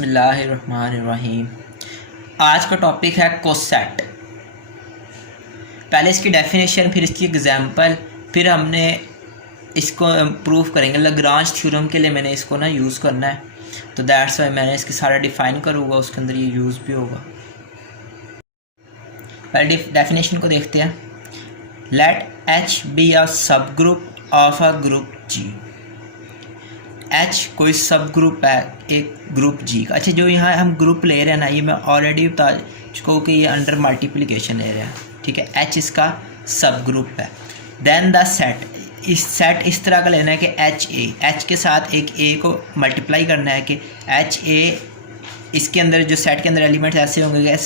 बिस्मिल्लाहिर्रहमानिर्रहीम। आज का टॉपिक है कोसेट। पहले इसकी डेफिनेशन, फिर इसकी एग्जांपल, फिर हमने इसको प्रूफ करेंगे। लाग्रांज थ्योरम के लिए मैंने इसको ना यूज़ करना है, तो दैट्स वाई मैंने इसके सारा डिफ़ाइन करूँगा, उसके अंदर ये यूज़ भी होगा। पहले डेफिनेशन को देखते हैं। Late H be a subgroup of a group G. H कोई सब ग्रुप है एक ग्रुप जी का। अच्छा, जो यहाँ हम ग्रुप ले रहे हैं ना, ये मैं ऑलरेडी बता चुका हूँ कि ये अंडर मल्टीप्लिकेशन ले रहे हैं, ठीक है। एच इसका सब ग्रुप है। देन द सेट, इस सेट इस तरह का लेना है कि एच के साथ एक ए को मल्टीप्लाई करना है कि एच ए, इसके अंदर जो सेट के अंदर एलिमेंट्स ऐसे होंगे कि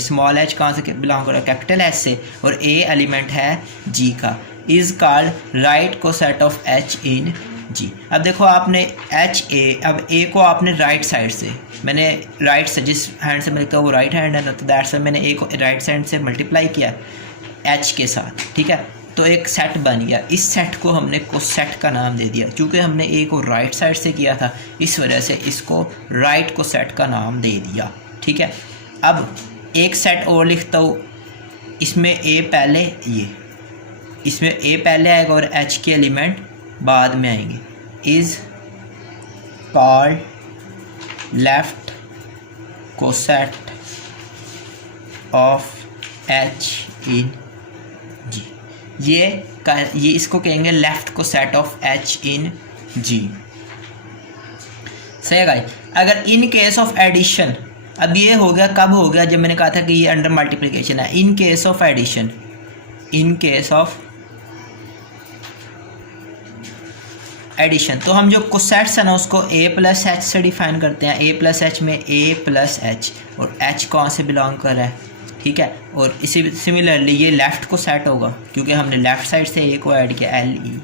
स्मॉल एच कहाँ से बिलोंग कर रहा है, कैपिटल एच से, और ए एलिमेंट है जी का। इज़ कॉल्ड राइट को सेट ऑफ एच इन जी। अब देखो आपने एच ए, अब ए को आपने राइट साइड से, मैंने राइट से, जिस हैंड से मैंने कहा वो राइट हैंड है ना, तो दैट्स मैंने ए को राइट साइड से मल्टीप्लाई किया एच के साथ, ठीक है। तो एक सेट बन गया। इस सेट को हमने कोसेट का नाम दे दिया, क्योंकि हमने ए को राइट साइड से किया था, इस वजह से इसको राइट कोसेट का नाम दे दिया, ठीक है। अब एक सेट और लिखता हूँ, इसमें ए पहले, ये इसमें ए पहले आएगा और एच के एलिमेंट बाद में आएंगे। Is called left coset of H in G. ये इसको कहेंगे left coset of H in G. सही है गाइस। अगर इन केस ऑफ एडिशन, अब ये हो गया, कब हो गया, जब मैंने कहा था कि ये अंडर मल्टीप्लिकेशन है। In case of addition, in case of addition, तो हम जो कोसेट्स है ना उसको ए प्लस एच से डिफाइन करते हैं। ए प्लस एच में ए प्लस एच, और एच कहाँ से बिलोंग कर रहा है, ठीक है। और इसी सिमिलरली ये लेफ़्ट कोसेट होगा, क्योंकि हमने लेफ़्ट साइड से ए को ऐड किया, एल ई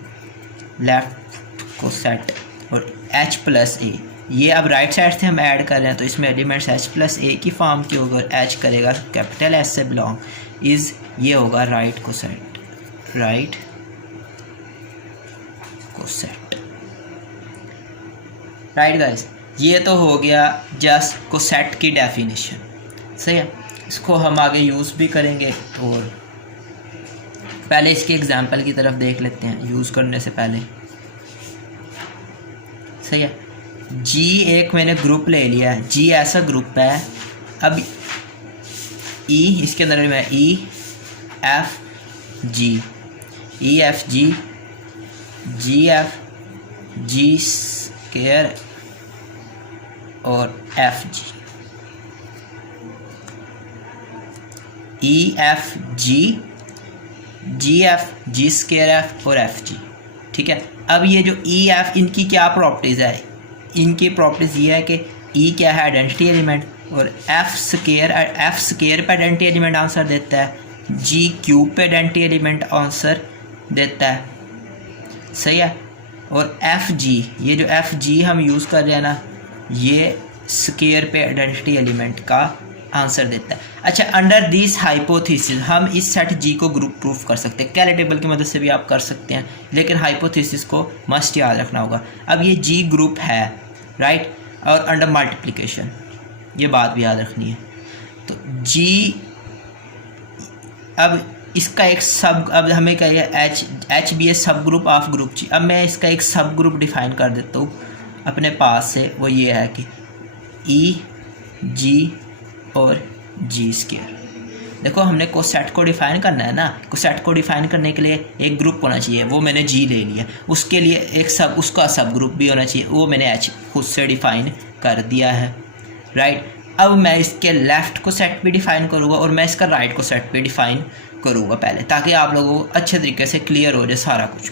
लेफ़्ट कोसेट, और एच प्लस ए, ये अब राइट साइड से हम ऐड कर रहे हैं, तो इसमें एलिमेंट्स एच प्लस ए की फॉर्म की होगी, और एच करेगा कैपिटल एच से बिलोंग। इज़ ये होगा right coset, right coset. Right guys, ये तो हो गया जस्ट कोसेट की डेफिनेशन, सही है। इसको हम आगे यूज़ भी करेंगे, और पहले इसके एग्जांपल की तरफ देख लेते हैं यूज़ करने से पहले, सही है। जी एक मैंने ग्रुप ले लिया है, जी ऐसा ग्रुप है। अब ई, इसके अंदर में E F G, E F G, G F जी स्क्वायर और F G, E F G, G F जी स्क्वायर एफ और एफ जी, ठीक है। अब ये जो ई एफ, इनकी क्या प्रॉपर्टीज़ है, इनकी प्रॉपर्टीज़ ये है कि ई क्या है, आइडेंटिटी एलिमेंट, और एफ स्क्वायर पे आइडेंटिटी एलिमेंट आंसर देता है, जी क्यूब पे आइडेंटिटी एलिमेंट आंसर देता है, सही है। और एफ जी, ये जो एफ जी हम यूज़ कर रहे हैं ना, ये स्क्वायर पे आइडेंटिटी एलिमेंट का आंसर देता है। अच्छा, अंडर दिस हाइपोथेसिस हम इस सेट जी को ग्रुप प्रूफ कर सकते हैं। कैले टेबल की मदद से भी आप कर सकते हैं, लेकिन हाइपोथेसिस को मस्ट याद रखना होगा। अब ये जी ग्रुप है, राइट, और अंडर मल्टीप्लिकेशन, ये बात भी याद रखनी है। तो जी, अब इसका एक सब, अब हमें कहिए H B A subgroup of group जी। अब मैं इसका एक सब ग्रुप डिफाइन कर देता हूँ अपने पास से, वो ये है कि ई जी और जी स्क्वायर। देखो, हमने कोसेट को डिफ़ाइन करना है ना, कोसेट को डिफ़ाइन करने के लिए एक ग्रुप होना चाहिए, वो मैंने जी ले लिया। उसके लिए एक सब, उसका सब ग्रुप भी होना चाहिए, वो मैंने एच खुद से डिफ़ाइन कर दिया है, राइट। अब मैं इसके लेफ़्ट को सेट भी डिफ़ाइन करूँगा, और मैं इसका राइट को सेट भी डिफ़ाइन करूँगा पहले, ताकि आप लोगों को अच्छे तरीके से क्लियर हो जाए सारा कुछ,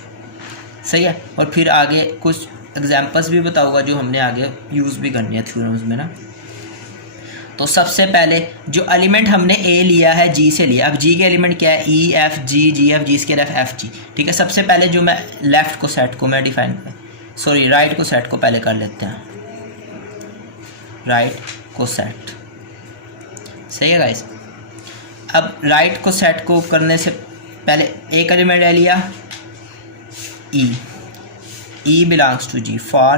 सही है। और फिर आगे कुछ एग्जांपल्स भी बताऊँगा जो हमने आगे यूज़ भी करनी है थ्योरम्स में ना। तो सबसे पहले जो एलिमेंट हमने ए लिया है, जी से लिया। अब जी के एलिमेंट क्या है, E F G, G F जी स्क्वायर एफ जी, ठीक है। सबसे पहले जो मैं लेफ़्ट को सेट को मैं डिफ़ाइन, सॉरी राइट को सेट को पहले कर लेते हैं, राइट को सेट, सही है गाइस। अब राइट को सेट को करने से पहले एक एलिमेंट ले लिया, E, E belongs to G for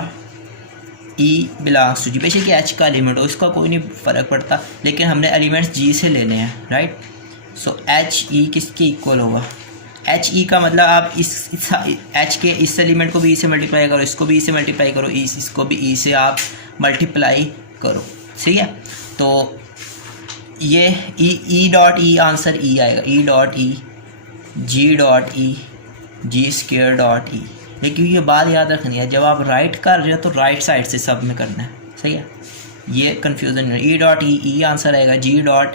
E belongs to G, बेशक एच का एलिमेंट हो इसका कोई नहीं फ़र्क पड़ता, लेकिन हमने एलिमेंट्स जी से लेने हैं, राइट। सो एच ई किसके इक्वल होगा, एच ई का मतलब आप इस एच के इस एलिमेंट को भी ई से मल्टीप्लाई करो, इसको भी ई से मल्टीप्लाई करो, इसको भी ई से आप मल्टीप्लाई करो, सही है। तो ये ई डॉट ई आंसर ई आएगा, ई डॉट ई जी डॉट ई जी स्क्वायर डॉट ई। लेकिन ये बात याद रखनी है, जब आप राइट कर रहे हो तो राइट साइड से सब में करना है, सही है, ये कन्फ्यूज़न नहीं। ई डॉट ई आंसर आएगा, जी डॉट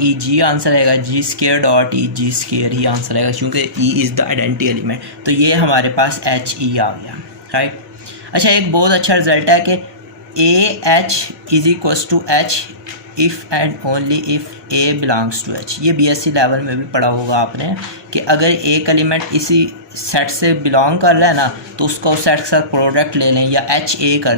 ई जी आंसर आएगा, जी स्क्वायर डॉट ई जी स्क्वायर ही आंसर आएगा, क्योंकि ई इज़ द आइडेंटिटी एलिमेंट। तो ये हमारे पास एच ई आ गया, राइट। अच्छा, एक बहुत अच्छा रिजल्ट है कि a H is equals to H if and only if a belongs to H. ये बीएससी लेवल में भी पढ़ा होगा आपने कि अगर एक एलिमेंट इसी सेट से बिलोंग कर रहा है ना, तो उसका उस सेट के साथ प्रोडक्ट ले लें या एच ए कर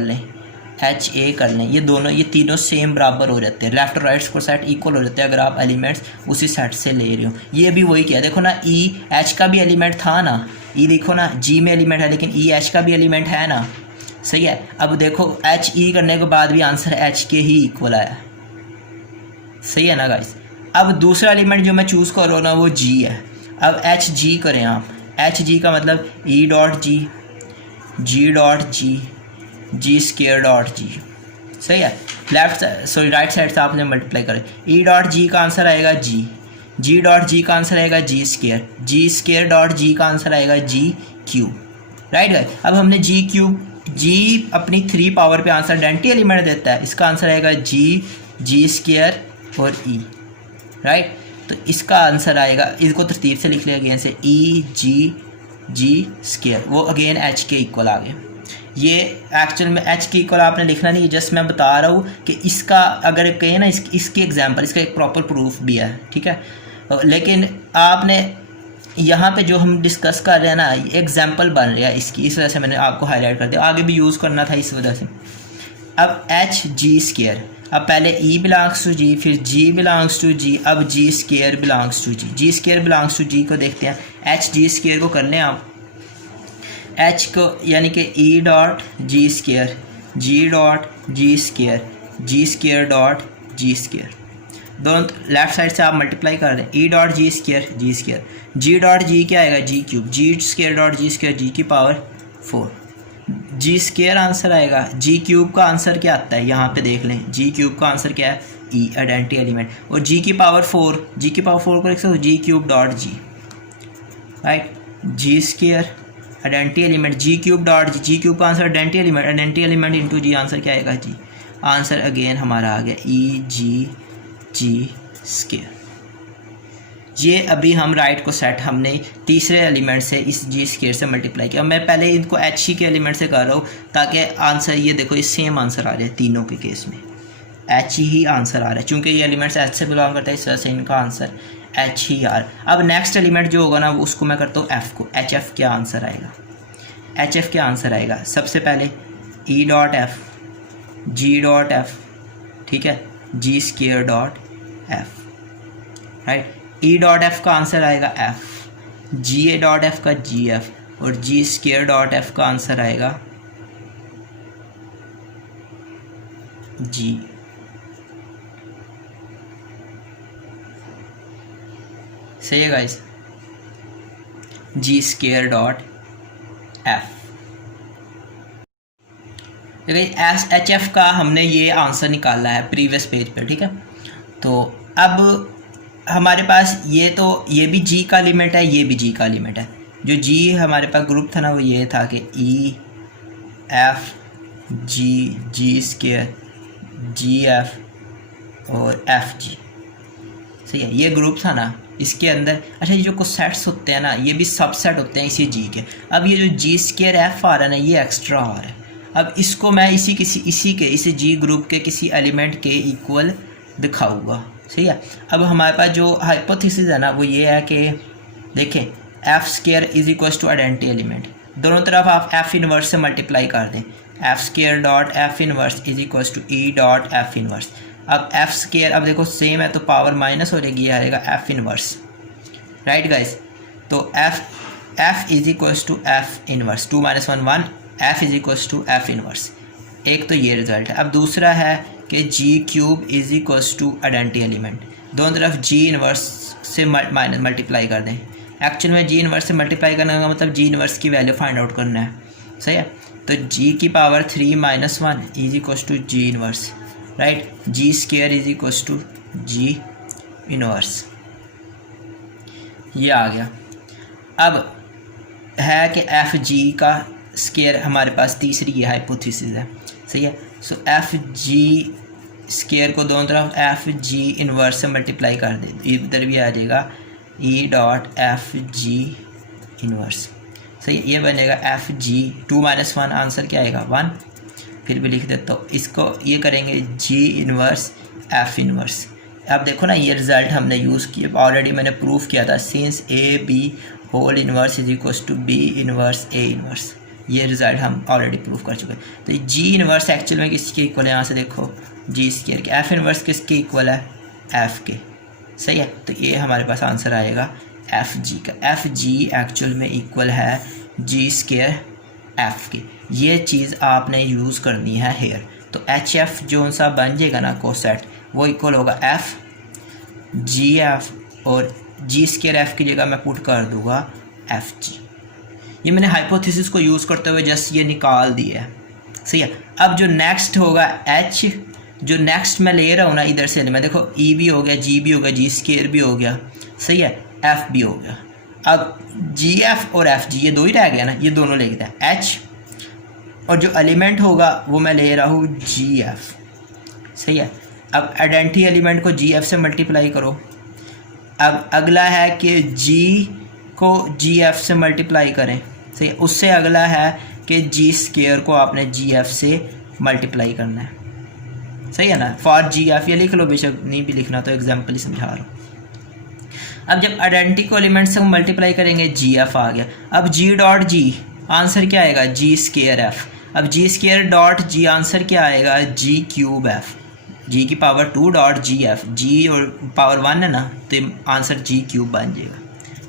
लें, ये दोनों, ये तीनों सेम बराबर हो जाते हैं, लेफ्ट और राइट को सेट इक्वल हो जाते हैं अगर आप एलिमेंट्स उसी सेट से ले रहे हो। ये भी वही किया, देखो ना, ई एच का भी एलिमेंट था ना, ई देखो ना जी में एलिमेंट है, लेकिन ई एच का भी एलिमेंट है ना, सही है। अब देखो एच ई करने के बाद भी आंसर एच के ही इक्वल आया, सही है ना गाइस। अब दूसरा एलिमेंट जो मैं चूज़ कर रहा हूँ ना वो जी है। अब एच जी करें आप, एच जी का मतलब E dot G dot G square dot G, सही है। राइट साइड से आपने मल्टीप्लाई करें, ई डॉट जी का आंसर आएगा जी डॉट जी का आंसर आएगा जी स्क्वायर डॉट जी का आंसर आएगा जी क्यूब, राइट गाइस। अब हमने जी क्यूब, जी अपनी 3 पावर पे आंसर आइडेंटिटी एलिमेंट देता है, इसका आंसर आएगा जी स्क्वायर और ई, राइट। तो इसका आंसर आएगा, इसको तरतीब से लिख लिया अगेन से, ई जी स्क्वायर, वो अगेन एच के इक्वल आ गया। ये एक्चुअल में एच के इक्वल आपने लिखना नहीं, जस्ट मैं बता रहा हूँ कि इसका अगर कहें ना, इसकी एग्जांपल, इसका एक प्रॉपर प्रूफ भी है, ठीक है। लेकिन आपने यहाँ पे जो हम डिस्कस कर रहे हैं ना, एग्जांपल बन रहा है इसकी, इस वजह से मैंने आपको हाईलाइट कर दिया, आगे भी यूज़ करना था इस वजह से। अब एच जी स्क्वायर, अब पहले ई बिलोंग्स टू जी, फिर जी बिलोंग्स टू जी, अब जी square belongs to G square belongs to G को देखते हैं। एच जी स्क्वायर को करने आप एच को, यानी कि E dot G square dot G square dot G square, दोनों लेफ्ट साइड से आप मल्टीप्लाई कर रहे हैं। ई डॉट जी स्क्वायर जी डॉट जी क्या आएगा, जी क्यूब, जी स्क्वायर डॉट जी स्क्वायर, जी की पावर 4, जी स्क्वायर आंसर आएगा। जी क्यूब का आंसर क्या आता है, यहाँ पे देख लें, जी क्यूब का आंसर क्या है, ई आइडेंटिटी एलिमेंट, और जी की पावर 4 को लिख सकते जी क्यूब डॉट जी, राइट। जी स्क्वायर आइडेंटिटी एलिमेंट, जी क्यूब डॉट जी क्यूब का आंसर आइडेंटिटी एलिमेंट इंटू जी, आंसर क्या आएगा जी, आंसर अगेन हमारा आ गया ई जी स्क्वायर। ये अभी हम राइट को सेट हमने तीसरे एलिमेंट से इस जी स्क्वायर से मल्टीप्लाई किया। मैं पहले इनको एच ही के एलिमेंट से कर रहा हूँ ताकि आंसर, ये देखो, ये सेम आंसर आ जाए तीनों के केस में, एच ही आंसर आ रहा है, चूँकि ये एलिमेंट्स एच से बिलोंग करता है, इस वजह से इनका आंसर एच ही आ रहा है। अब नेक्स्ट एलिमेंट जो होगा ना, उसको मैं करता हूँ एफ़ को, एच एफ क्या आंसर आएगा, सबसे पहले E dot F G dot F, ठीक है, G square dot F, right. E dot F का आंसर आएगा F, G A dot F का जी एफ, और जी स्क्वायर डॉट एफ का आंसर आएगा जी। सही है guys, G square dot F. देखिए एच एफ का हमने ये आंसर निकाला है प्रीवियस पेज पर, ठीक है। तो अब हमारे पास ये भी जी का एलिमेंट है, ये भी जी का एलिमेंट है। जो जी हमारे पास ग्रुप था ना, वो ये था कि ई एफ जी स्क्वायर जी एफ और एफ जी, सही है, ये ग्रुप था ना इसके अंदर। अच्छा, ये जो कुछ सेट्स होते हैं ना, ये भी सबसेट होते हैं इसी जी के। अब ये जो जी स्क्वायर एफ आ रहा है ना, ये एक्स्ट्रा आ रहा है। अब इसको मैं इसी जी ग्रुप के किसी एलिमेंट के इक्वल दिखाऊंगा, सही है। अब हमारे पास जो हाइपोथेसिस है ना, वो ये है कि देखें, f square is equal to identity element, दोनों तरफ आप एफ इनवर्स से मल्टीप्लाई कर दें, f square dot f inverse is equal to e dot f inverse. अब एफ स्क्वायर, अब देखो सेम है तो पावर माइनस हो जाएगी, आ जाएगा एफ इनवर्स, राइट गाइस। तो F is equal to F inverse, 2 - 1 1, F is equals to F inverse. एक तो ये रिजल्ट है। अब दूसरा है कि G cube is equals to identity element, दोनों तरफ जी इनवर्स से माइनस मल्टीप्लाई कर दें। एक्चुअल में जी इनवर्स से मल्टीप्लाई करने का मतलब जी इनवर्स की वैल्यू फाइंड आउट करना है, सही है। तो जी की power 3 - 1 is equals to ji inverse, right. Ji square is equals to ji inverse, ये आ गया। अब है कि एफ जी का स्क्वायर हमारे पास तीसरी ये हाइपोथेसिस है, सही है। सो एफ जी स्क्वायर को दोनों तरफ एफ जी इनवर्स से मल्टीप्लाई कर दे, इधर भी आ जाएगा ई डॉट एफ जी इनवर्स, सही है। ये बनेगा एफ जी 2 - 1, आंसर क्या आएगा 1। फिर भी लिख देता हूँ इसको, ये करेंगे जी इनवर्स एफ इनवर्स। अब देखो ना ये रिज़ल्ट हमने यूज़ किया, ऑलरेडी मैंने प्रूफ किया था, since a b whole inverse is equals to b inverse a inverse, ये रिज़ल्ट हम ऑलरेडी प्रूफ कर चुके हैं। तो जी इनवर्स एक्चुअल में किसके इक्वल है, यहाँ से देखो जी स्क्वायर के। एफ इनवर्स किसके इक्वल है, एफ के, सही है। तो ये हमारे पास आंसर आएगा एफ जी का। एफ जी एक्चुअल में इक्वल है जी स्क्वायर एफ के। ये चीज़ आपने यूज़ करनी है हेयर। तो एच एफ जो सा बन जाएगा ना कोसेट, वो इक्वल होगा एफ जी एफ, और जी स्क्वायर एफ की जगह मैं पुट कर दूंगा एफ जी। ये मैंने हाइपोथेसिस को यूज़ करते हुए जस्ट ये निकाल दिया है, सही है। अब जो नेक्स्ट होगा एच, जो नेक्स्ट मैं ले रहा हूँ ना इधर से, मैं देखो ई भी हो गया, जी भी हो गया, जी स्क्वायर भी हो गया, सही है, एफ भी हो गया। अब जी एफ और एफ जी ये दो ही रह गया ना, ये दोनों लिखते हैं एच, और जो एलिमेंट होगा वो मैं ले रहा हूँ जी एफ, सही है। अब आइडेंटिटी एलिमेंट को जी एफ से मल्टीप्लाई करो। अब अगला है कि जी को जी एफ से मल्टीप्लाई करें, सही है। उससे अगला है कि जी स्क्वायर को आपने जी एफ से मल्टीप्लाई करना है, सही है ना। फॉर जी एफ ये लिख लो, बेशक नहीं भी लिखना तो एग्जाम्पल ही समझा रहा हूँ। अब जब आइडेंटिटी को एलिमेंट से मल्टीप्लाई करेंगे जी एफ आ गया। अब जी डॉट जी आंसर क्या आएगा, जी स्क्वायर एफ। अब जी स्क्वायर डॉट जी आंसर क्या आएगा, जी क्यूब एफ। जी की पावर 2 डॉट जी एफ, जी और पावर 1 है ना, तो आंसर जी क्यूब बन जाएगा,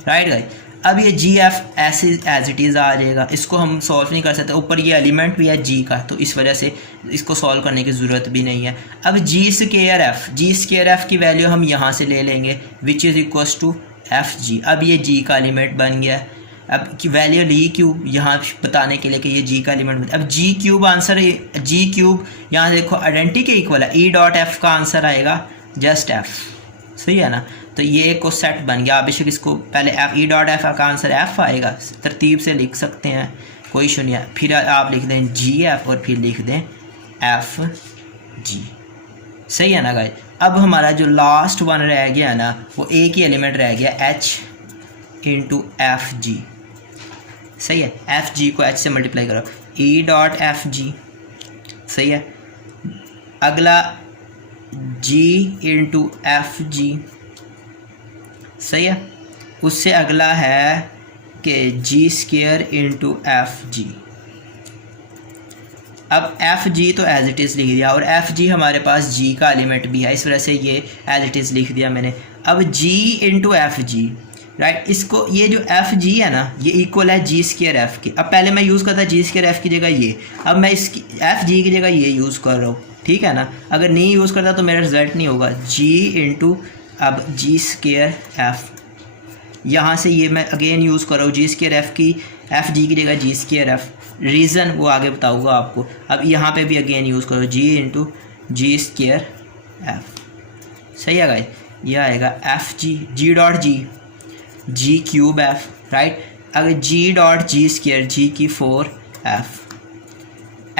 राइट गाइस। अब ये जी एफ ऐसे एज इट इज़ आ जाएगा, इसको हम सॉल्व नहीं कर सकते, ऊपर ये एलिमेंट भी है जी का, तो इस वजह से इसको सॉल्व करने की ज़रूरत भी नहीं है। अब जी स्क्वायर एफ, जी स्क्वायर एफ की वैल्यू हम यहाँ से ले लेंगे, which is equals to f g. अब ये जी का एलिमेंट बन गया। अब की वैल्यू ली क्यूब यहाँ बताने के लिए कि ये जी का एलिमेंट, अब जी क्यूब आंसर, जी क्यूब यहाँ देखो आइडेंटिटी के इक्वल है, ई डॉट एफ का आंसर आएगा जस्ट एफ, सही है ना। तो ये एक को सेट बन गया। आप बेशक इसको पहले एफ ई डॉट एफ का आंसर एफ आएगा, तरतीब से लिख सकते हैं, कोई इशू नहीं है। फिर आप लिख दें जी एफ और फिर लिख दें एफ जी, सही है ना गाइस। अब हमारा जो लास्ट वन रह गया ना, वो एक ही एलिमेंट रह गया एच इंटू एफ जी, सही है। एफ जी को एच से मल्टीप्लाई करो, ई डॉट एफ जी, सही है। अगला जी इंटू एफ जी, सही है। उससे अगला है कि जी स्क्वायर इंटू एफ जी। अब एफ जी तो एज इट इज़ लिख दिया, और एफ जी हमारे पास जी का एलिमेंट भी है, इस वजह से ये एज इट इज़ लिख दिया मैंने। अब जी इंटू एफ जी, राइट। इसको ये जो एफ जी है ना, ये इक्वल है जी स्क्वायर एफ की। अब पहले मैं यूज़ करता जी स्क्वायर एफ की जगह ये, अब मैं इसकी एफ जी की जगह ये यूज़ कर रहा हूँ, ठीक है ना। अगर नहीं यूज़ करता तो मेरा रिजल्ट नहीं होगा। जी इंटू अब जी स्क्वायर एफ, यहाँ से ये मैं अगेन यूज़ कर रहा हूँ जी स्क्वायर एफ की, एफ जी की जगह जी स्क्वायर एफ। रीज़न वो आगे बताऊँगा आपको। अब यहाँ पे भी अगेन यूज़ करो जी इंटू जी स्क्वायर एफ, सही है गाइस। ये आएगा एफ जी, जी डॉट जी, जी क्यूब एफ, राइट। अगर जी डॉट जी स्क्वायर, जी की 4 एफ,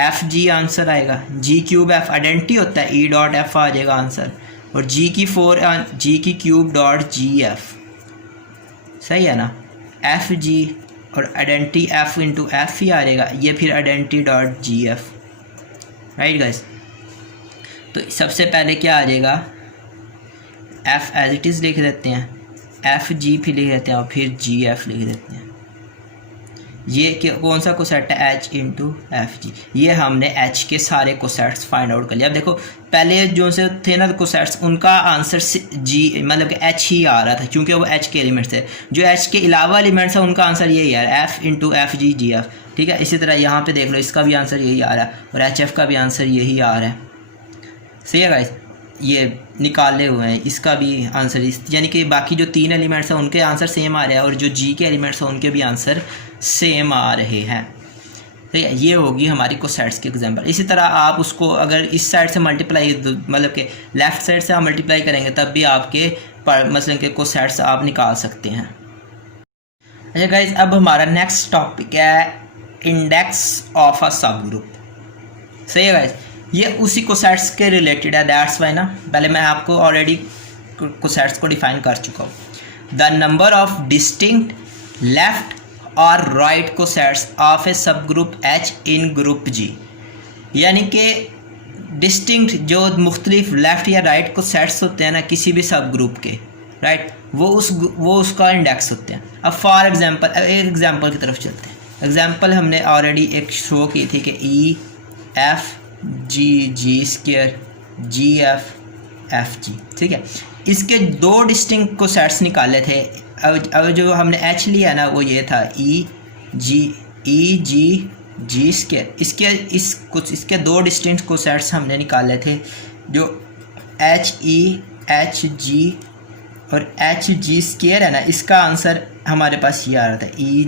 एफ जी आंसर आएगा। जी क्यूब एफ आइडेंटिटी होता है, ई डॉट एफ आ जाएगा आंसर, और जी की 4 जी की क्यूब डॉट जी एफ, सही है ना। एफ जी और आइडेंटिटी एफ इंटू एफ ही आ जाएगा, ये फिर identity dot G F, right guys. तो सबसे पहले क्या आ जाएगा, एफ एज इट इज़ लिख देते हैं, एफ जी फिर लिख देते हैं, और फिर जी एफ लिख देते हैं। ये कौन सा कोसेट है, एच इंटू एफ जी। ये हमने एच के सारे कोसेट्स फाइंड आउट कर लिया। अब देखो पहले जो से थे ना कोसेट्स, उनका आंसर जी मतलब कि एच ही आ रहा था, क्योंकि वो एच के एलिमेंट्स थे। जो एच के अलावा एलिमेंट्स है उनका आंसर यही है, F into F G G F. ठीक है। इसी तरह यहाँ पे देख लो, इसका भी आंसर यही आ रहा है और एच एफ का भी आंसर यही आ रहा है। सही है गाइस, ये निकाले हुए हैं, इसका भी आंसर यानी कि बाकी जो 3 एलिमेंट्स हैं उनके आंसर सेम आ रहे हैं और जो जी के एलिमेंट्स हैं उनके भी आंसर सेम आ रहे हैं। ठीक है, ये होगी हमारी कोसेट्स की एग्जांपल। इसी तरह आप उसको अगर इस साइड से मल्टीप्लाई, मतलब कि लेफ़्ट साइड से आप मल्टीप्लाई करेंगे तब भी आपके मसलन के कोसेट्स आप निकाल सकते हैं। अच्छा गाइज, अब हमारा नेक्स्ट टॉपिक है इंडेक्स ऑफ अ सब ग्रुप। सही है गाइज, ये उसी कोसेट्स के रिलेटेड है, दैट्स वाई ना पहले मैं आपको ऑलरेडी कोसेट्स को डिफाइन कर चुका हूँ। The number of distinct left और राइट कोसेट्स ऑफ ए सब ग्रुप एच इन ग्रुप जी, यानी कि डिस्टिंक्ट जो मुख्तलिफ लेफ़्ट या राइट कोसेट्स होते हैं ना किसी भी सब ग्रुप के, राइट, वो उसका इंडेक्स होते हैं। अब फॉर एग्जांपल एक एग्जांपल की तरफ चलते हैं। एग्जांपल हमने ऑलरेडी एक शो की थी कि ई एफ जी स्क्वायर जी एफ जी, ठीक है। इसके 2 डिस्टिंक्ट कोसेट्स निकाले थे। अब जो हमने एच लिया ना वो ये था ई जी स्क्वायर। इसके 2 डिस्टिंक्ट कोसेट्स हमने निकाले थे जो एच जी और एच जी स्क्वायर है ना, इसका आंसर हमारे पास ये आ रहा था ई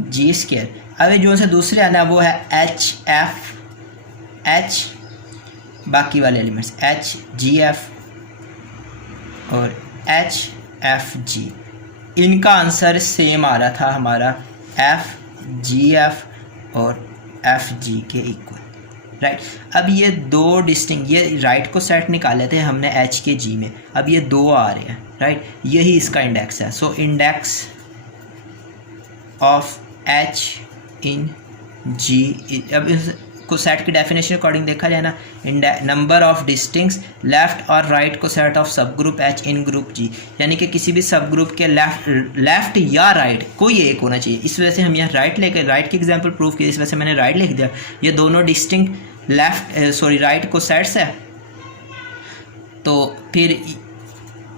जी स्क्वायर। अब ये जो से दूसरे है ना वो है एच बाकी वाले एलिमेंट्स एच जी एफ और एच एफ जी, इनका आंसर सेम आ रहा था हमारा एफ जी एफ और एफ जी के इक्वल, राइट। अब ये 2 डिस्टिंक्ट, ये राइट को सेट निकाले थे हमने एच के जी में, अब ये 2 आ रहे हैं, राइट, यही इसका इंडेक्स है। So index of H in जी, अब को सेट की डेफिनेशन अकॉर्डिंग देखा जाए ना, नंबर ऑफ डिस्टिंक्ट्स लेफ्ट और राइट को सेट ऑफ सब ग्रुप एच इन ग्रुप जी, यानी कि किसी भी सब ग्रुप के लेफ्ट या राइट कोई एक होना चाहिए। इस वजह से हम यहाँ राइट की एग्जांपल प्रूव की, इस वजह से मैंने राइट लिख दिया। ये दोनों डिस्टिंक्ट राइट को सेट्स है, तो फिर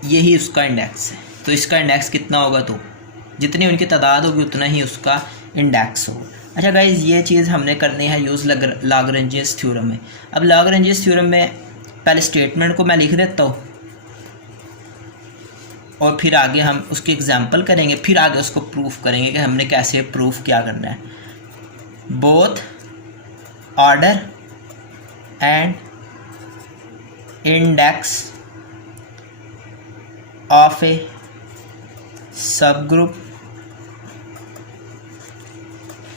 यही उसका इंडेक्स है। तो इसका इंडेक्स कितना होगा, तो जितनी उनकी तादाद होगी उतना ही उसका इंडेक्स होगा। अच्छा गाइज, ये चीज़ हमने करनी है यूज़ लाग्रेंजियस थ्योरम में। अब लाग्रेंजियस थ्योरम में पहले स्टेटमेंट को मैं लिख देता हूँ और फिर आगे हम उसकी एग्जांपल करेंगे, फिर आगे उसको प्रूफ करेंगे कि हमने कैसे प्रूफ क्या करना है। Both order and index of a subgroup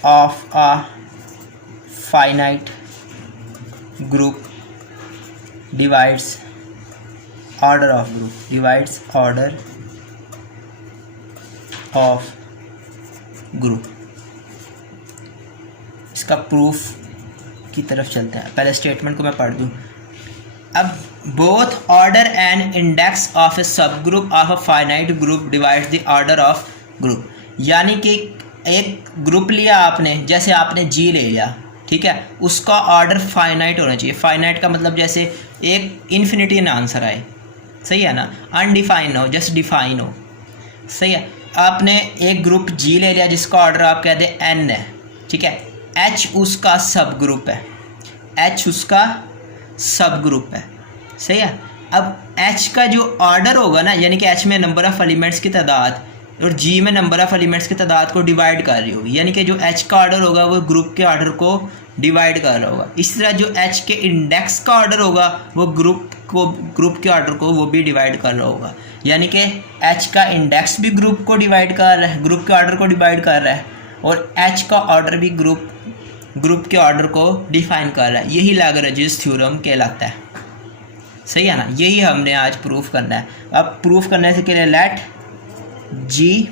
of a finite group divides order of group। इसका प्रूफ की तरफ चलते हैं। पहले स्टेटमेंट को मैं पढ़ दूँ। अब both order and index of a subgroup of a finite group divides the order of group, यानी कि एक ग्रुप लिया आपने, जैसे आपने जी ले लिया, ठीक है, उसका ऑर्डर फाइनाइट होना चाहिए। फाइनाइट का मतलब जैसे एक इन्फिनिटी ना आंसर आए, सही है ना, अनडिफाइन हो, जस्ट डिफाइन हो, सही है। आपने एक ग्रुप जी ले लिया जिसका ऑर्डर आप कहते हैं एन है, ठीक है, एच उसका सब ग्रुप है, सही है। अब एच का जो ऑर्डर होगा ना, यानी कि एच में नंबर ऑफ एलिमेंट्स की तादाद और जी में नंबर ऑफ एलिमेंट्स की तादाद को डिवाइड कर रही होगी, यानी कि जो एच का ऑर्डर होगा वो ग्रुप के ऑर्डर को डिवाइड कर रहा होगा। इस तरह जो एच के इंडेक्स का ऑर्डर होगा वो ग्रुप के ऑर्डर को वो भी डिवाइड कर रहा होगा, यानी कि एच का इंडेक्स भी ग्रुप को डिवाइड कर रहा है, ग्रुप के ऑर्डर को डिवाइड कर रहा है, और एच का ऑर्डर भी ग्रुप के ऑर्डर को डिफाइन कर रहा है। यही लाग्रेंजियस थ्योरम कहलाता है, सही है ना। यही हमने आज प्रूफ करना है। अब प्रूफ करने से के लिए late G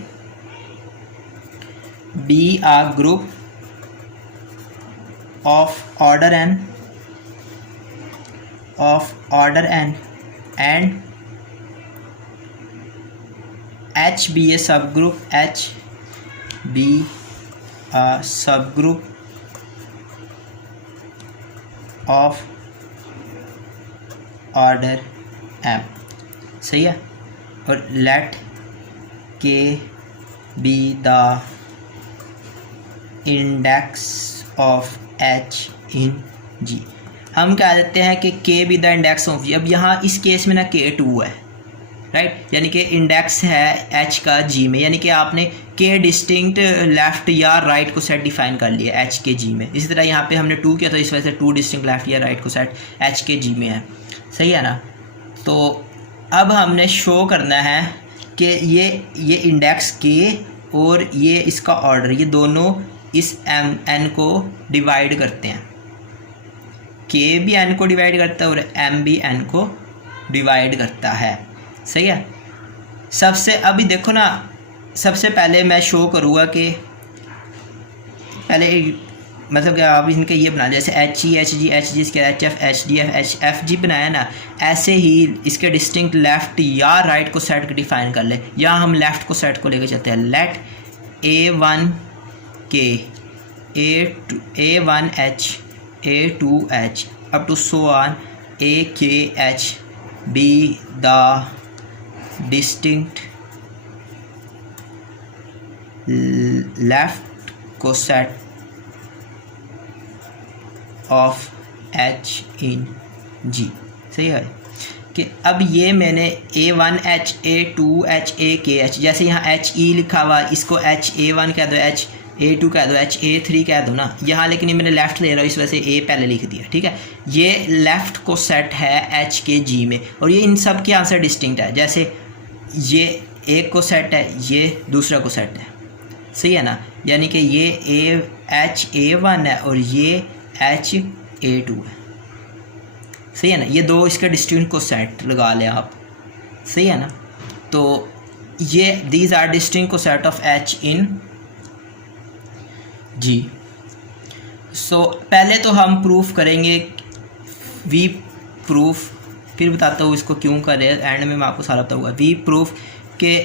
be a group of order n and H be a subgroup of order m, सही है। और let K be the index of H in G. हम कह देते हैं कि K be the index of G. अब यहाँ इस केस में ना के 2 है, राइट, यानी कि इंडेक्स है एच का जी में, यानी कि आपने के डिस्टिंक्ट लेफ़्ट या राइट को सेट डिफाइन कर लिया एच के जी में। इसी तरह यहाँ पे हमने 2 किया तो इस वजह से 2 डिस्टिंक्ट लेफ़्ट या राइट को सेट एच के जी में है, सही है ना। तो अब हमने शो करना है कि ये इंडेक्स के और ये इसका ऑर्डर, ये दोनों इस एन को डिवाइड करते हैं। के भी एन को डिवाइड करता है और एम भी एन को डिवाइड करता है, सही है। सबसे अभी देखो ना, सबसे पहले मैं शो करूँगा कि पहले मतलब कि आप इनके ये बना, जैसे एच ई एच जी इसके एच डी एफ जी बनाया ना, ऐसे ही इसके डिस्टिंक्ट लेफ़्ट या राइट को सेट डिफाइन कर ले। या हम लेफ़्ट को सेट को लेकर चलते हैं, लेट A1 के A1 H A2 H up to so on A K H be the distinct left coset of H in G, सही है कि अब ये मैंने A1H A2H A K H, जैसे यहाँ HE लिखा हुआ, इसको HA1 कह दो, HA2 कह दो, HA3 कह दो ना यहाँ, लेकिन ये मैंने लेफ़्ट ले रहा हूँ इस वजह से A पहले लिख दिया, ठीक है। ये लेफ़्ट को सेट है H के G में और ये इन सब के आंसर डिस्टिंक्ट है। जैसे ये एक को सेट है, ये दूसरा को सेट है, सही है ना, यानी कि ये HA1 है और ये HA2 है, सही है ना। ये दो इसके डिस्टिंक्ट को सेट लगा लें आप, सही है ना। तो ये दीज आर डिस्टिंक्ट को set of H in G। सो पहले तो हम प्रूफ करेंगे, वी प्रूफ, फिर बताता हूँ इसको क्यों करें, एंड में मैं आपको सारा बताऊँगा। वी प्रूफ के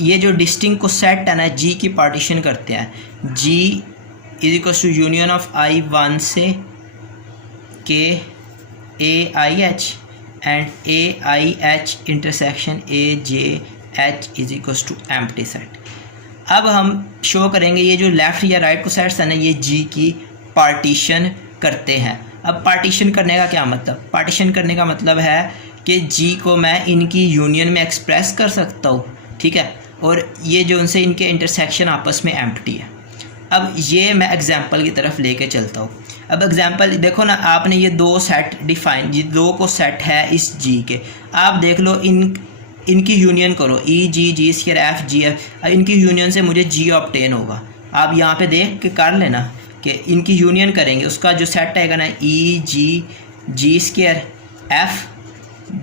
ये जो डिस्टिंक्ट को सेट है ना, G की पार्टीशन करते हैं। G is equal to union of I1 से k AIH and AIH intersection AJH is equal to empty set. अब हम शो करेंगे ये जो लेफ़्ट या राइट को सेट्स है ना, ये G की पार्टीशन करते हैं। अब पार्टीशन करने का क्या मतलब, पार्टीशन करने का मतलब है कि G को मैं इनकी यूनियन में एक्सप्रेस कर सकता हूँ, ठीक है, और ये जो उनसे इनके इंटरसेक्शन आपस में एम्प्टी है। अब ये मैं एग्जांपल की तरफ लेके चलता हूँ। अब एग्जांपल देखो ना, आपने ये दो सेट डिफाइन, ये दो को सेट है इस G के, आप देख लो इनकी यूनियन करो, E G F G F, इनकी यूनियन से मुझे G ऑब्टेन होगा। आप यहाँ पे देख के कर लेना कि इनकी यूनियन करेंगे, उसका जो सेट आएगा ना G F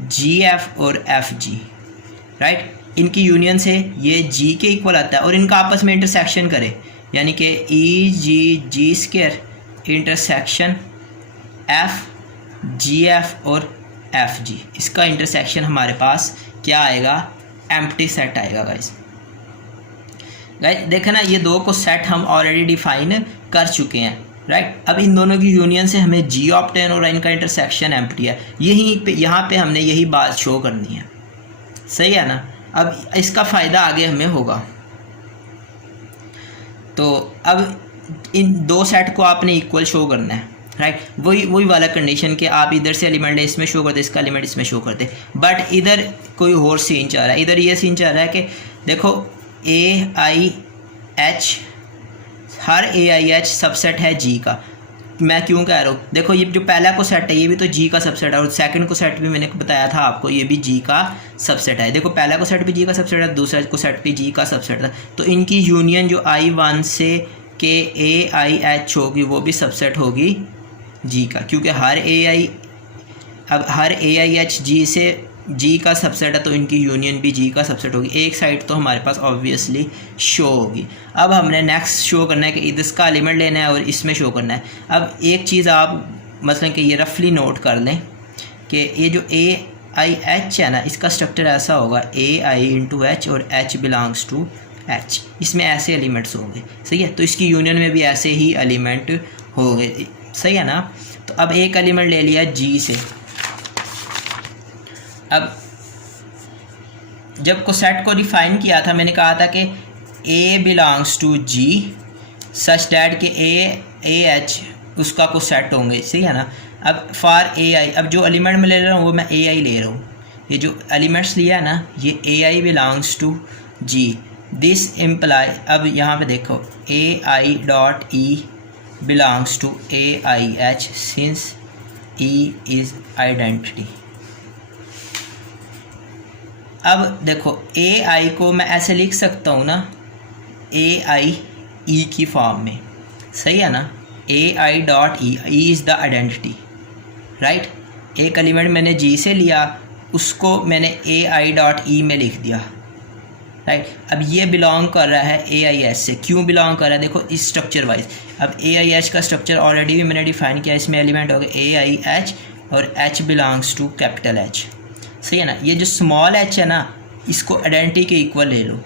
G F और F G, राइट। इनकी यूनियन से ये G के इक्वल आता है और इनका आपस में इंटरसेक्शन करे, यानी कि G इंटरसेक्शन F और F G, इसका इंटरसेक्शन हमारे पास क्या आएगा, एम्प्टी सेट आएगा गाइस। देखा ना, ये दो को सेट हम ऑलरेडी डिफाइन कर चुके हैं, राइट। अब इन दोनों की यूनियन से हमें G ऑब्टेन और इनका इंटरसेक्शन एम्प्टी है। यहीं पे यहाँ पे हमने यही बात शो करनी है, सही है ना। अब इसका फ़ायदा आगे हमें होगा। तो अब इन दो सेट को आपने इक्वल शो करना है, राइट। वही वाला कंडीशन कि आप इधर से एलिमेंट इसमें शो करते, इसका एलिमेंट इसमें शो करते, बट इधर कोई और सीन चाह रहा है। इधर ये सीन चाह रहा है कि देखो AIH, हर AIH सबसेट है G का। मैं क्यों कह रहा हूँ, देखो ये जो पहला को सेट है ये भी तो G का सबसेट है और सेकंड को सेट भी मैंने बताया था आपको, ये भी G का सबसेट है। देखो पहला को सेट भी G का सबसेट है, दूसरा को सेट भी G का सबसेट है। तो इनकी यूनियन जो I1 से के AIH होगी वो भी सबसेट होगी G का, क्योंकि हर AIH G से G का सबसेट है, तो इनकी यूनियन भी G का सबसेट होगी। एक साइड तो हमारे पास ऑब्वियसली शो होगी। अब हमने नेक्स्ट शो करना है कि इसका एलिमेंट लेना है और इसमें शो करना है। अब एक चीज़ आप मतलब कि ये रफली नोट कर लें कि ये जो AIH है ना, इसका स्ट्रक्चर ऐसा होगा AI इंटू H और H बिलोंग्स टू H, इसमें ऐसे एलिमेंट्स होंगे, सही है। तो इसकी यूनियन में भी ऐसे ही एलिमेंट होंगे, सही है ना। तो अब एक एलिमेंट ले लिया G से। अब जब को सेट को डिफाइन किया था मैंने कहा था कि A belongs to G such that के ए एच उसका कुछ सेट होंगे, सही है ना। अब फॉर ए आई, अब जो एलिमेंट मैं ले रहा हूँ वो मैं ए आई ले रहा हूँ, ये जो एलिमेंट्स लिया है ना ये A I belongs to G. This imply, अब यहाँ पे देखो A I dot E belongs to A I H since E is identity. अब देखो ए आई को मैं ऐसे लिख सकता हूँ ना, ए आई ई की फॉर्म में, सही है ना। A I dot E, E is the identity, right. एक एलिमेंट मैंने जी से लिया, उसको मैंने ए आई डॉट ई में लिख दिया, राइट। अब ये बिलोंग कर रहा है ए आई एच से। क्यों बिलोंग कर रहा है, देखो इस स्ट्रक्चर वाइज। अब ए आई एच का स्ट्रक्चर ऑलरेडी भी मैंने डिफाइन किया, इसमें एलिमेंट हो गए ए आई एच और H belongs to capital H, सही है ना। ये जो स्मॉल एच है ना इसको आइडेंटिटी के इक्वल ले लो,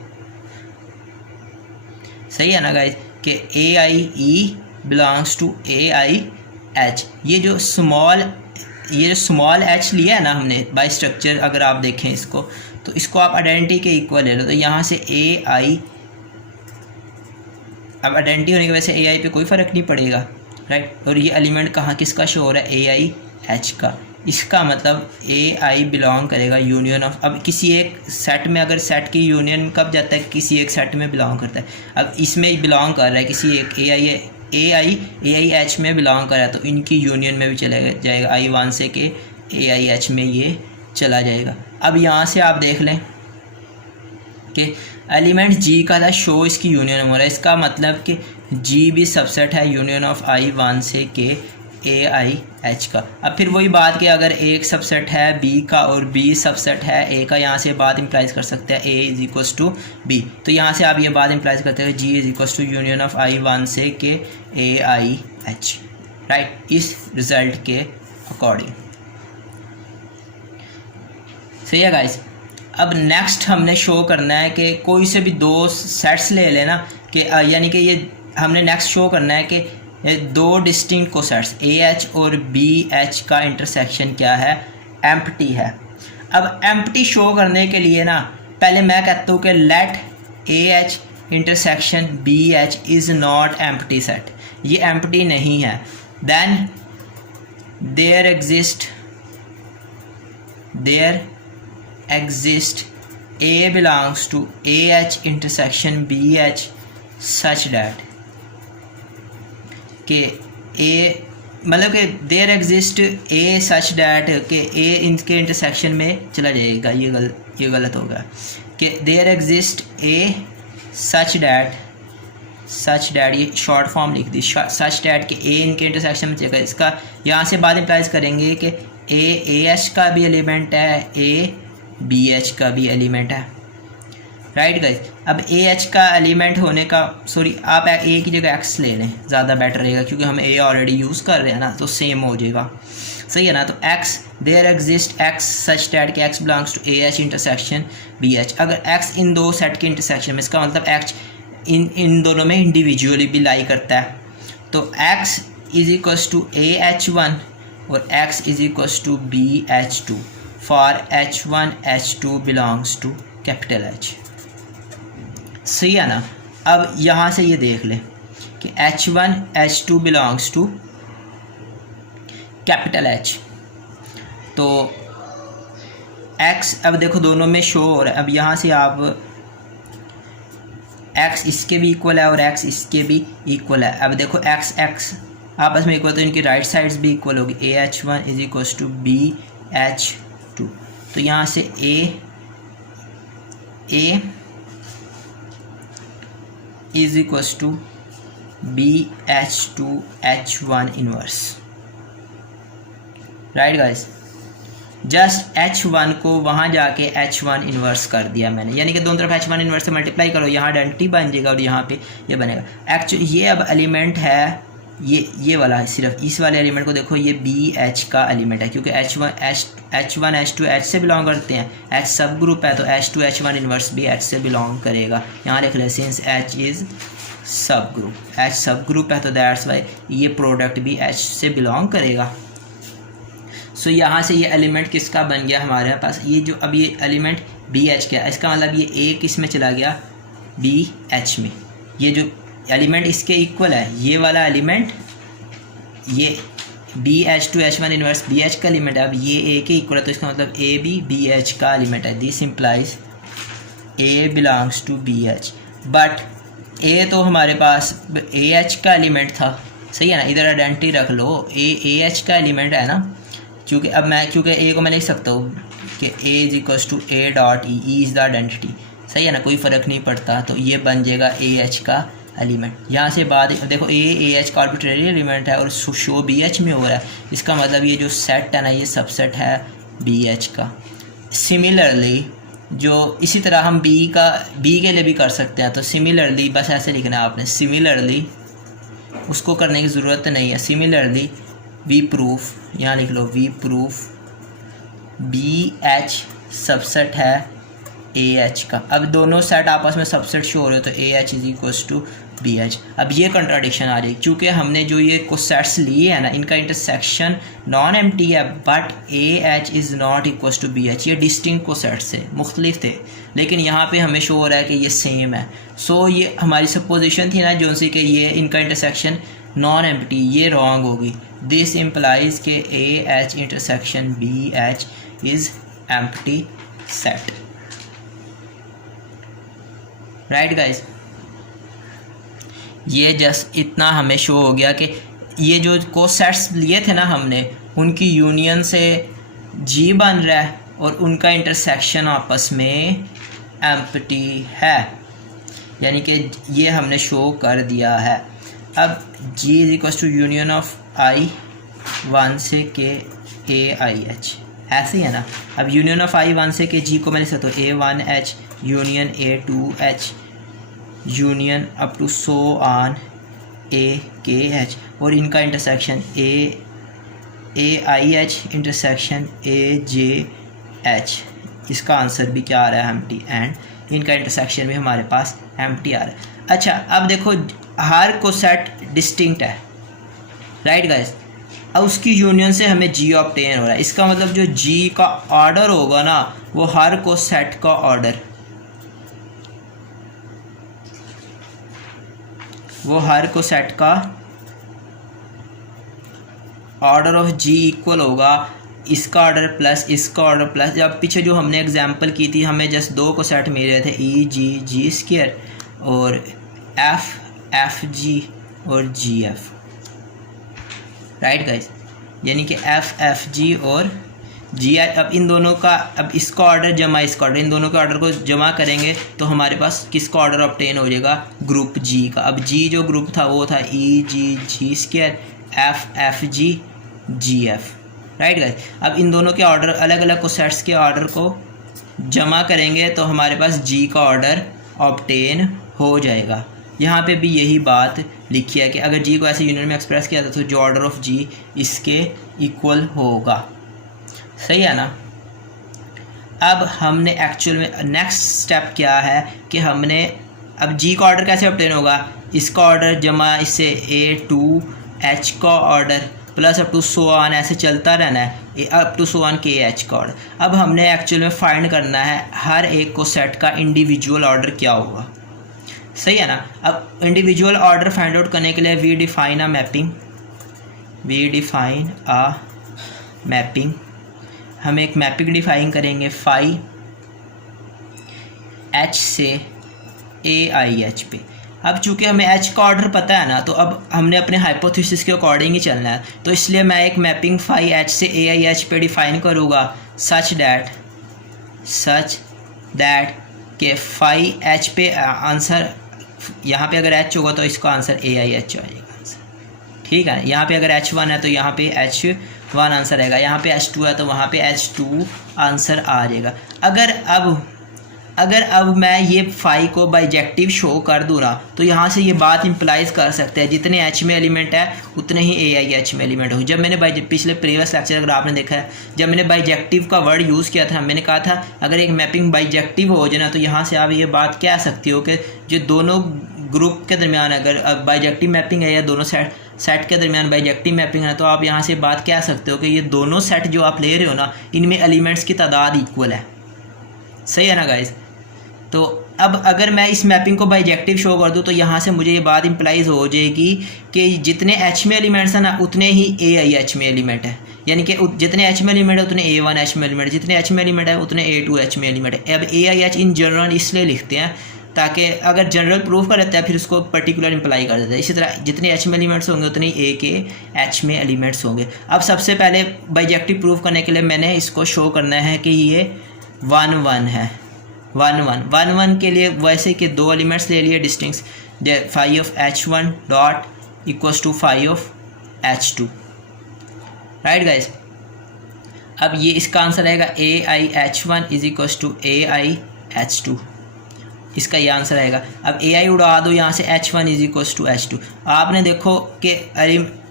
सही है ना गाइस, कि A I E belongs to A I H. ये जो स्मॉल एच लिया है ना हमने बाय स्ट्रक्चर, अगर आप देखें इसको तो इसको आप आइडेंटिटी के इक्वल ले लो। तो यहाँ से ए आई, अब आइडेंटिटी होने की वजह से ए आई पे कोई फ़र्क नहीं पड़ेगा, राइट। और ये एलिमेंट कहाँ किसका शो हो रहा है, ए आई एच का। इसका मतलब ए आई बिलोंग करेगा यूनियन ऑफ, अब किसी एक सेट में, अगर सेट की यूनियन कब जाता है, किसी एक सेट में बिलोंग करता है। अब इसमें बिलोंग कर रहा है किसी एक ए आई एच में बिलोंग कर रहा है, तो इनकी यूनियन में भी चला जाएगा, आई वन से के ए आई एच में ये चला जाएगा। अब यहाँ से आप देख लें कि एलिमेंट जी का था शो, इसकी यूनियन हो रहा है, इसका मतलब कि जी भी सबसेट है यूनियन ऑफ आई वन से के ए आई एच का। अब फिर वही बात कि अगर एक सबसेट है बी का और बी सबसेट है ए का, यहाँ से बात इंप्लाइज कर सकते हैं A is equals to B. तो यहाँ से आप ये बात इंप्लाइज करते हैं G is equals to union of I one से K A I H, right, इस रिजल्ट के अकॉर्डिंग, सही है गाइस। अब नेक्स्ट हमने शो करना है कि कोई से भी दो सेट्स ले लेना, कि यानी कि ये हमने नेक्स्ट शो करना है कि दो डिस्टिंक्ट कोसेट्स ए एच और बी एच का इंटरसेक्शन क्या है, एम्प्टी है। अब एम्प्टी शो करने के लिए ना पहले मैं कहता हूँ कि let a H intersection B H is not empty set, ये एम्प्टी नहीं है। Then there exist a belongs to A H intersection B H such that कि ए, मतलब कि there exist a such that कि ए इनके intersection में चला जाएगा, ये गलत होगा, कि there exist a such that, ये शॉर्ट फॉर्म लिख दी, सच डैट कि ए इनके इंटरसेक्शन में चलेगा। इसका यहाँ से बाद इंप्लाइज करेंगे कि ए एच का भी एलिमेंट है, ए बी एच का भी एलिमेंट है, राइट गाइस। अब ए एच का एलिमेंट होने का, सॉरी आप ए की जगह एक्स ले लें, ज़्यादा बेटर रहेगा, क्योंकि हम ए ऑलरेडी यूज़ कर रहे हैं ना, तो सेम हो जाएगा, सही है ना। तो X, there exist X such that कि X belongs to A H intersection B H. अगर एक्स इन दो सेट के इंटरसेक्शन में, इसका मतलब एक्स इन दोनों में इंडिविजुअली भी लाई करता है, तो x is equals to A H one और x is equals to b H two for H one H two belongs to capital H, सही है ना। अब यहाँ से ये देख लें कि H1 H2 belongs to capital H, तो X, अब देखो दोनों में शो हो रहा है। अब यहाँ से आप X इसके भी इक्वल है और X इसके भी इक्वल है। अब देखो X आपस में इक्वल, तो इनकी राइट साइड्स भी इक्वल होगी, AH1 is equals to BH2। तो यहाँ से A is equals to BH2 H1 inverse, right guys. Just H1 को वहाँ जाके H1 इन्वर्स कर दिया मैंने, यानी कि दोनों तरफ H1 इन्वर्स से मल्टीप्लाई करो, यहाँ आइडेंटिटी बन जाएगा और यहाँ पे ये बनेगा। एक्चुअली ये अब एलिमेंट है, ये वाला है, सिर्फ इस वाले एलिमेंट को देखो, ये BH का एलिमेंट है, क्योंकि H1 H2 H से बिलोंग करते हैं, H सब ग्रुप है, तो H2 H1 इन्वर्स भी H से बिलोंग करेगा। यहाँ लिख ले सिंस H इज़ सब ग्रुप, H सब ग्रुप है, तो दैट्स वाई ये प्रोडक्ट भी H से बिलोंग करेगा। सो यहाँ से ये एलिमेंट किसका बन गया हमारे पास, ये जो अब ये एलिमेंट BH का, इसका मतलब ये A किस में चला गया, BH में। ये जो एलिमेंट इसके इक्वल है, ये वाला एलिमेंट, ये BH2H1 इनवर्स BH का एलिमेंट है, अब ये A के इक्वल है, तो इसका मतलब A भी BH का एलिमेंट है। This implies A belongs to BH, but A तो हमारे पास AH का एलिमेंट था, सही है ना, इधर आइडेंटिटी रख लो, AH का एलिमेंट है ना, क्योंकि अब मैं क्योंकि A को मैं लिख सकता हूँ कि A is equals to A dot E, E is the identity, सही है ना, कोई फ़र्क नहीं पड़ता, तो ये बन जाएगा AH का एलिमेंट। यहाँ से बाद देखो AH का आर्बिट्रेरी एलिमेंट है और शो BH में हो रहा है, इसका मतलब ये जो सेट है ना, ये सबसेट है BH का। सिमिलरली जो इसी तरह हम B के लिए भी कर सकते हैं, तो सिमिलरली बस ऐसे लिखना है आपने, सिमिलरली, उसको करने की ज़रूरत नहीं है। सिमिलरली वी प्रूफ, यहाँ लिख लो, वी प्रूफ BH सबसेट है AH का। अब दोनों सेट आपस में सबसेट शो हो रहे हो, तो AH is equals to BH। अब ये कंट्राडिक्शन आ रही है, क्योंकि हमने जो ये को सेट्स लिए हैं ना, इनका इंटरसेक्शन नॉन एम्प्टी है, but AH is not equals to BH। ये डिस्टिंक्ट को सेट्स थे, मुख्तलिफ थे, लेकिन यहाँ पे हमें शो हो रहा है कि ये सेम है। सो ये हमारी सपोजिशन थी ना जो सी कि ये इनका इंटरसेक्शन नॉन एम्प्टी, ये रॉन्ग होगी। दिस इम्प्लाइज के AH intersection BH is empty set, right guys. ये जस्ट इतना हमें शो हो गया कि ये जो कोसेट्स लिए थे ना हमने, उनकी यूनियन से G बन रहा है और उनका इंटरसेक्शन आपस में एम्प्टी है, यानी कि ये हमने शो कर दिया है। अब G is equal to union of I1 से के AIH, ऐसे ही है ना। अब यूनियन ऑफ I1 से के G को मैं लिख सकता हूँ A1H union A2H union up to so on AKH, और इनका इंटरसेक्शन AIH इंटरसेक्शन AJH, इसका आंसर भी क्या आ रहा है, एम्प्टी, एंड इनका इंटरसेक्शन भी हमारे पास एम्प्टी आ रहा है। अच्छा, अब देखो हर को सेट डिस्टिंक्ट है, राइट गाइस। अब उसकी यूनियन से हमें G ऑब्टेन हो रहा है, इसका मतलब जो G का ऑर्डर होगा ना, वो हर को सेट का ऑर्डर, वो हर को सेट का ऑर्डर ऑफ G इक्वल होगा इसका ऑर्डर प्लस इसका ऑर्डर प्लस, जब पीछे जो हमने एग्जांपल की थी हमें जस्ट दो को सेट मिल रहे थे, E G स्क्वायर और F G और GF, राइट गाइस, यानी कि F G और G। अब इन दोनों का, अब इसका ऑर्डर जमा इसका ऑर्डर, इन दोनों के ऑर्डर को जमा करेंगे तो हमारे पास किसका ऑर्डर ऑब्टेन हो जाएगा, ग्रुप G का। अब G जो ग्रुप था वो था E G square F G GF, right guys. अब इन दोनों के ऑर्डर अलग अलग को सेट्स के ऑर्डर को जमा करेंगे तो हमारे पास G का ऑर्डर ऑब्टेन हो जाएगा। यहाँ पे भी यही बात लिखी है कि अगर G को ऐसे यूनियन में एक्सप्रेस किया था तो जो ऑर्डर ऑफ G इसके इक्वल होगा, सही है ना। अब हमने एक्चुअल में नेक्स्ट स्टेप क्या है कि हमने अब G का ऑर्डर कैसे ऑब्टेन होगा, इसका ऑर्डर जमा इससे A2H का order plus up to so on, ऐसे चलता रहना है up to so on KH का ऑर्डर। अब हमने एक्चुअल में फाइंड करना है हर एक को सेट का इंडिविजुअल ऑर्डर क्या होगा, सही है ना। अब इंडिविजुअल ऑर्डर फाइंड आउट करने के लिए वी डिफाइन अ मैपिंग, हम एक मैपिंग डिफाइन करेंगे फाई H से AIH पे। अब चूंकि हमें H का ऑर्डर पता है ना, तो अब हमने अपने हाइपोथेसिस के अकॉर्डिंग ही चलना है, तो इसलिए मैं एक मैपिंग फाई H से AIH पे डिफाइन करूँगा सच दैट के फाई H पे आंसर, यहाँ पे अगर H होगा तो इसका आंसर AIH आ जाएगा आंसर, ठीक है। यहाँ पे अगर H1 है तो यहाँ पे H1 आंसर आएगा, यहाँ पे H2 है तो वहाँ पे H2 आंसर आ जाएगा। अगर अब मैं ये फाई को बाइजेक्टिव शो कर दूँ ना, तो यहाँ से ये बात इंप्लाइज कर सकते हैं जितने H में एलिमेंट है उतने ही AIH में एलिमेंट हो। जब मैंने पिछले प्रीवियस लेक्चर अगर आपने देखा है, जब मैंने बाइजेक्टिव का वर्ड यूज़ किया था, मैंने कहा था अगर एक मैपिंग बाइजेक्टिव हो जाए ना, तो यहाँ से आप ये बात कह सकते हो कि जो दोनों ग्रुप के दरमियान अगर बाइजेक्टिव मैपिंग है या दोनों सेट के दरमियान बाइजेक्टिव मैपिंग है, तो आप यहाँ से बात कह सकते हो कि ये दोनों सेट जो आप ले रहे हो ना, इनमें एलिमेंट्स की तादाद इक्वल है, सही है ना गाइस। तो अब अगर मैं इस मैपिंग को बाइजेक्टिव शो कर दूँ तो यहाँ से मुझे ये बात इम्प्लाइज हो जाएगी कि जितने एच में एलिमेंट्स हैं ना उतने ही ए आई एच में एलिमेंट है, यानी कि जितने एच में एलिमेंट है उतने ए वन एच में एलिमेंट है, जितने एच में एलिमेंट है उतने ए टू एच में एलिमेंट है। अब a I H in general इसलिए लिखते हैं ताकि अगर जनरल प्रूफ कर देता है फिर उसको पर्टिकुलर इंप्लाई कर देता है। इसी तरह जितने एच में एलिमेंट्स होंगे उतने ही ए के एच में एलिमेंट्स होंगे। अब सबसे पहले बाइजेक्टिव प्रूफ करने के लिए मैंने इसको शो करना है कि ये 1 1 है, 1 1 1 1 के लिए वैसे कि 2 एलिमेंट्स ले लिए distinct, phi of H1 dot equals to phi of H2, right guys. अब ये इसका आंसर आएगा AI_H1 is equals to AI_H2, इसका ये आंसर आएगा। अब AI उड़ा दो यहाँ से, H1 is equals to H2। आपने देखो कि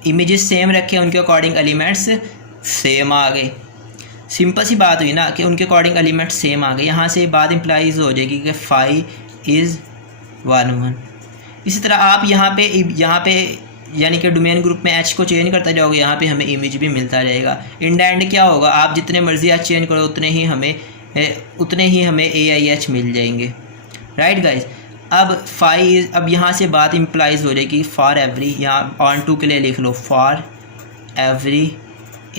इमेजेस सेम रखे, उनके अकॉर्डिंग एलिमेंट्स सेम आ गए। सिंपल सी बात हुई ना कि उनके अकॉर्डिंग एलिमेंट सेम आ गए। यहाँ से बात इम्प्लाइज हो जाएगी कि फाई इज़ 1 1। इसी तरह आप यहाँ पे यानी कि डोमेन ग्रुप में एच को चेंज करते जाओगे, यहाँ पे हमें इमेज भी मिलता रहेगा। इन द एंड क्या होगा, आप जितने मर्जी एच चेंज करो उतने ही हमें ए आई एच मिल जाएंगे, राइट गाइज। अब यहाँ से बात इम्प्लाइज हो जाएगी फॉर एवरी, यहाँ ऑन टू के लिए लिख लो for every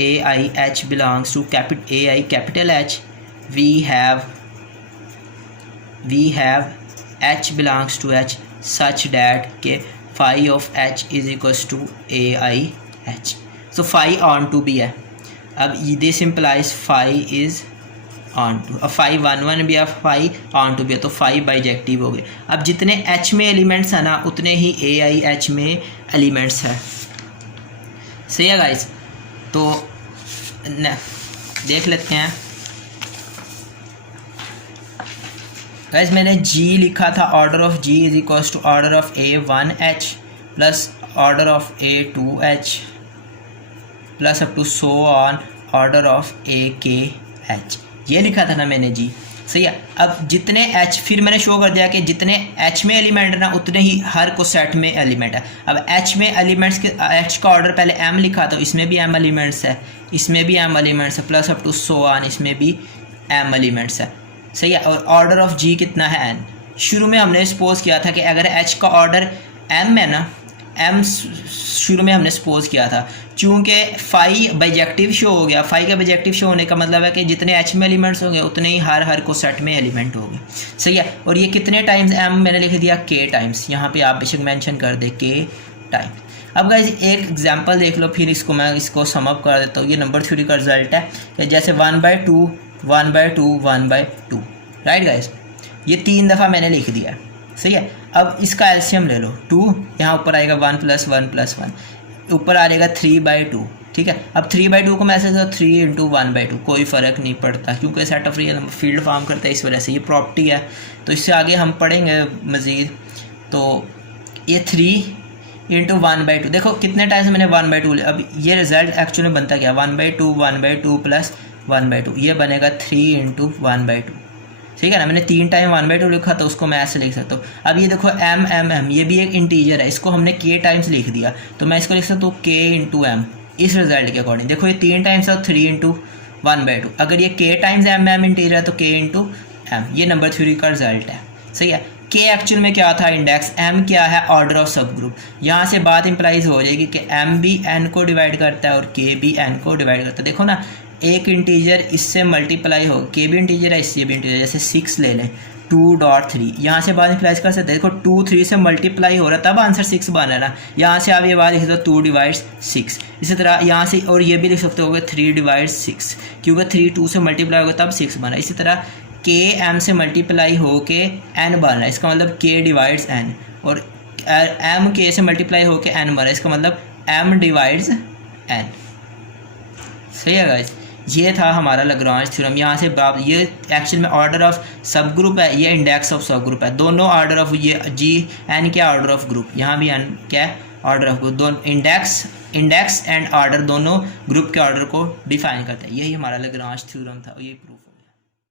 AIH belongs to AI capital H, we have H belongs to H such that के phi of H is equals to AIH। so phi on to भी है। अब this implies phi is on to, अब phi 1 1 भी है, phi on to भी है, तो phi बाइजेक्टिव हो गए। अब जितने H में एलिमेंट्स है ना उतने ही AIH में एलिमेंट्स है। सही है गाइस, तो देख लेते हैं गाइस। मैंने G लिखा था, order of G is equals to order of A1H plus order of A2H plus up to so on order of AKH, ये लिखा था ना मैंने G, सही है। अब जितने H, फिर मैंने शो कर दिया कि जितने H में एलिमेंट है ना उतने ही हर को सेट में एलिमेंट है। अब H में एलिमेंट्स के H का ऑर्डर पहले M लिखा तो इसमें भी M एलिमेंट्स है, इसमें भी M एलिमेंट्स है, plus up to so on इसमें भी M एलिमेंट्स है, सही है। और ऑर्डर ऑफ G कितना है N। शुरू में हमने सपोज किया था कि अगर H का ऑर्डर M है ना, M शुरू में हमने सपोज किया था, चूँकि फाई बाइजेक्टिव शो हो गया। फाई का बाइजेक्टिव शो होने का मतलब है कि जितने H में एलिमेंट्स होंगे उतने ही हर को सेट में एलिमेंट होंगे, सही है। और ये कितने टाइम्स M मैंने लिख दिया K टाइम्स, यहाँ पे आप बेशक मेंशन कर दे K टाइम। अब गाइस एक एग्जांपल देख लो, फिर मैं इसको सम अप कर देता हूँ। ये नंबर थ्योरी का रिजल्ट है कि जैसे 1/2 1/2 1/2, राइट गाइस, ये 3 दफ़ा मैंने लिख दिया, सही है। अब इसका एलसीएम ले लो, 2 यहाँ ऊपर आएगा 1 + 1 + 1, ऊपर आ जाएगा 3/2, ठीक है। अब 3/2 को मैं ऐसे 3 × 1/2, कोई फ़र्क नहीं पड़ता क्योंकि set of real number field form करता है, इस वजह से ये प्रॉपर्टी है। तो इससे आगे हम पढ़ेंगे मज़ीद। तो ये 3 × 1/2, देखो कितने टाइम्स मैंने 1/2 लिया। अब ये रिजल्ट एक्चुअली में बनता क्या, 1/2 1/2 + 1/2, ये बनेगा 3 × 1/2, ठीक है ना। मैंने 3 टाइम 1/2 लिखा तो उसको मैं ऐसे लिख सकता हूँ। अब ये देखो M, ये भी एक इंटीजर है, इसको हमने K टाइम्स लिख दिया, तो मैं इसको लिख सकता हूँ K × M इस रिजल्ट के अकॉर्डिंग। देखो ये 3 टाइम्स है 3 × 1/2, अगर ये K टाइम्स M इंटीजर है तो K × M, ये नंबर थ्योरी का रिजल्ट है, सही है। K एक्चुअल में क्या था, इंडेक्स, M क्या है, ऑर्डर ऑफ सब ग्रुप। यहाँ से बात इंप्लाइज हो जाएगी कि M भी N को डिवाइड करता है और K भी N को डिवाइड करता है। देखो ना, एक इंटीजर इससे मल्टीप्लाई हो, K भी इंटीजर है इससे भी इंटीजर, जैसे 6 ले लें 2.3, यहाँ से बात इंप्लाइज कर सकते हैं। देखो 2 3 से मल्टीप्लाई हो रहा है तब आंसर 6 बन रहा है ना। यहाँ से आप ये बात लिख सकते हो 2 / 6, इसी तरह यहाँ से, और ये भी लिख सकते हो 3 / 6, क्योंकि 3 2 से मल्टीप्लाई होगा तब 6 बना। इसी तरह K M से मल्टीप्लाई हो के N बन रहा है, इसका मतलब K / N, और M K से मल्टीप्लाई हो के N बन रहा है, इसका मतलब M / N, सही है गाइस। ये था हमारा लाग्रांज थ्योरम। यहाँ से ये एक्चुअल में ऑर्डर ऑफ सब ग्रुप है, ये इंडेक्स ऑफ सब ग्रुप है, दोनों ऑर्डर ऑफ, ये G N क्या ऑर्डर ऑफ ग्रुप, यहाँ भी N क्या ऑर्डर ऑफ ग्रुप, दोनों इंडेक्स एंड ऑर्डर दोनों ग्रुप के ऑर्डर को डिफाइन करता है। यही हमारा लाग्रांज थ्योरम था, ये प्रूफ